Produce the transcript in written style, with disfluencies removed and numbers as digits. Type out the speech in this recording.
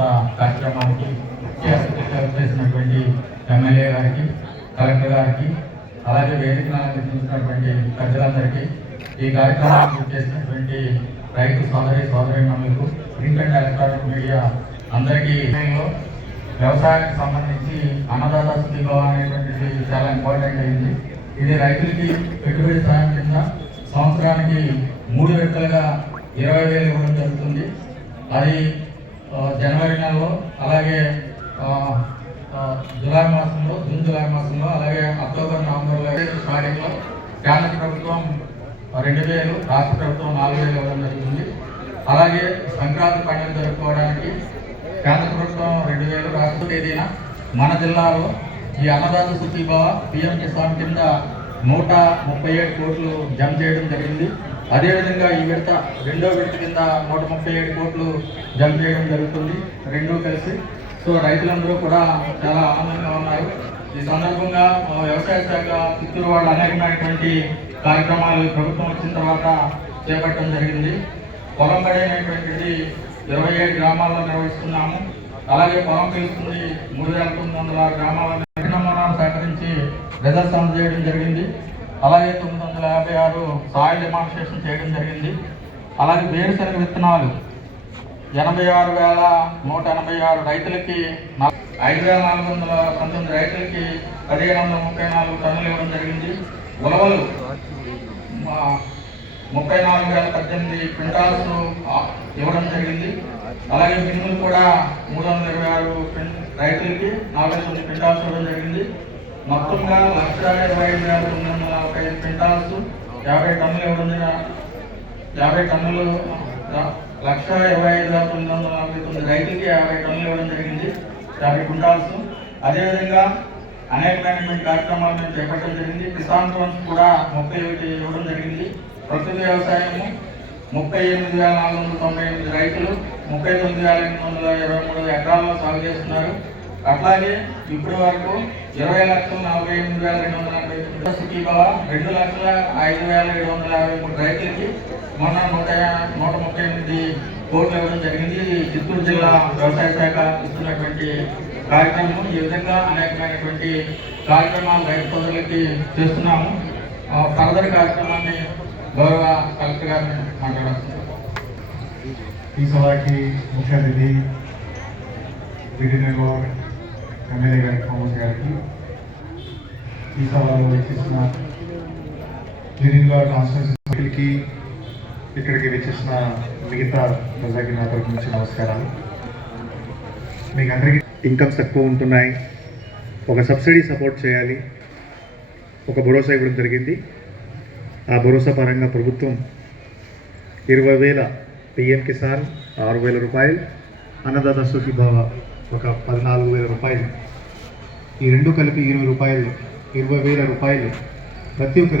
చేయూత కార్యక్రమానికి ముఖ్య అతిథిగా చేసినటువంటి ఎమ్మెల్యే గారికి, కలెక్టర్ గారికి, అలాగే వేదికను అలంకరించినటువంటి ప్రజలందరికీ, ఈ కార్యక్రమానికి చేసినటువంటి రైతు సోదరీమణులకు, ప్రింట్ అండ్ ఎలక్ట్రానిక్ మీడియా అందరికీ వ్యవసాయానికి సంబంధించి అన్నదాత సుఖీభవ అనేటువంటిది చాలా ఇంపార్టెంట్ అయింది. ఇది రైతులకి పెట్టుబడి సాయం కింద సంవత్సరానికి 3 విడతలుగా 20,000 ఇవ్వడం జరుగుతుంది. అది జనవరి నెలలో, అలాగే జూన్ జూలై మాసంలో, అలాగే అక్టోబర్ నవంబర్లో స్టార్టింగ్లో కేంద్ర ప్రభుత్వం 2,000, రాష్ట్ర ప్రభుత్వం 4,000 ఇవ్వడం జరుగుతుంది. అలాగే సంక్రాంతి పండుగ జరుపుకోవడానికి కేంద్ర ప్రభుత్వం 2,000, రాష్ట్ర తేదీన మన జిల్లాలో ఈ అన్నదాత సుఖీభవ పిఎం కిసాన్ కింద 137 కోట్లు జమ చేయడం జరిగింది. అదేవిధంగా ఈ విడత రెండో విడత కింద 137 కోట్లు జమ చేయడం జరుగుతుంది, రెండూ కలిసి. సో రైతులందరూ కూడా చాలా ఆనందంగా ఉన్నారు. ఈ సందర్భంగా వ్యవసాయ శాఖ చిత్తూరు వాళ్ళు అనేకమైనటువంటి కార్యక్రమాలు ప్రభుత్వం వచ్చిన తర్వాత చేపట్టడం జరిగింది. పొలం బడి అనేటువంటిది 27 గ్రామాల్లో నిర్వహిస్తున్నాము. అలాగే పొలం పిలుస్తుంది 3,900 గ్రామాలను నమూనాలు సేకరించి రిజల్ట్స్ అందజేయడం జరిగింది. అలాగే 956 సాయిల్ డెమాన్స్ట్రేషన్ చేయడం జరిగింది. అలాగే వేరుశనగ విత్తనాలు 86,186 రైతులకి, 5,419 రైతులకి 1,734 టన్నులు ఇవ్వడం జరిగింది. ఉలవలు 34,018 క్వింటాల్స్ ఇవ్వడం జరిగింది. అలాగే మినుములు కూడా 326 రైతులకి 49 క్వింటాల్స్ ఇవ్వడం జరిగింది. మొత్తంగా 1,25,945 క్వింటాల్స్ 50 టన్నులు ఇవ్వడం 1,25,949 రైతులకి 50 టన్నులు ఇవ్వడం జరిగింది, 50 క్వింటాల్స్. అదేవిధంగా అనేకమైనటువంటి కార్యక్రమాలు మేము చేపట్టడం జరిగింది. కిసాన్ లోన్స్ కూడా 31 ఇవ్వడం జరిగింది. ప్రకృతి వ్యవసాయము 38,498 రైతులు 39,823 ఎకరాల్లో సాగు చేస్తున్నారు. అట్లాగే ఇప్పటి వరకు 20,48,240 సుఖీభవ 2,05,753 రైతులకి మొన్న 138 కోట్లు ఇవ్వడం జరిగింది. చిత్తూరు జిల్లా వ్యవసాయ శాఖ ఇస్తున్నటువంటి కార్యక్రమం. ఈ విధంగా అనేకమైనటువంటి కార్యక్రమాలు రైతు సోదరులకి చేస్తున్నాము. ఫర్దర్ కార్యక్రమాన్ని గౌరవ కలెక్టర్ గారిని మాట్లాడుతున్నారు. ఈ సభకి ముఖ్య అతిథి విజయనగర్ ఎమ్మెల్యే గారి కామర్స్ గారికి, ఈ సభలో వచ్చేసిన విజయనగర్ కాన్స్టిట్యూన్సీకి, ఇక్కడికి వచ్చేసిన మిగతా ప్రజలకి నా తరఫు నుంచి నమస్కారాలు. మీకు అందరికీ ఇన్కమ్స్ తక్కువ ఉంటున్నాయి, ఒక సబ్సిడీ సపోర్ట్ చేయాలి, ఒక భరోసా ఇవ్వడం జరిగింది. ఆ భరోసా పరంగా ప్రభుత్వం 20,000 పిఎం కిసాన్ 6,000 రూపాయలు, అన్నదాత సుఖీభవ ఒక 14,000 రూపాయలు, ఈ రెండు కలిపి 20,000 రూపాయలు ప్రతి ఒక్క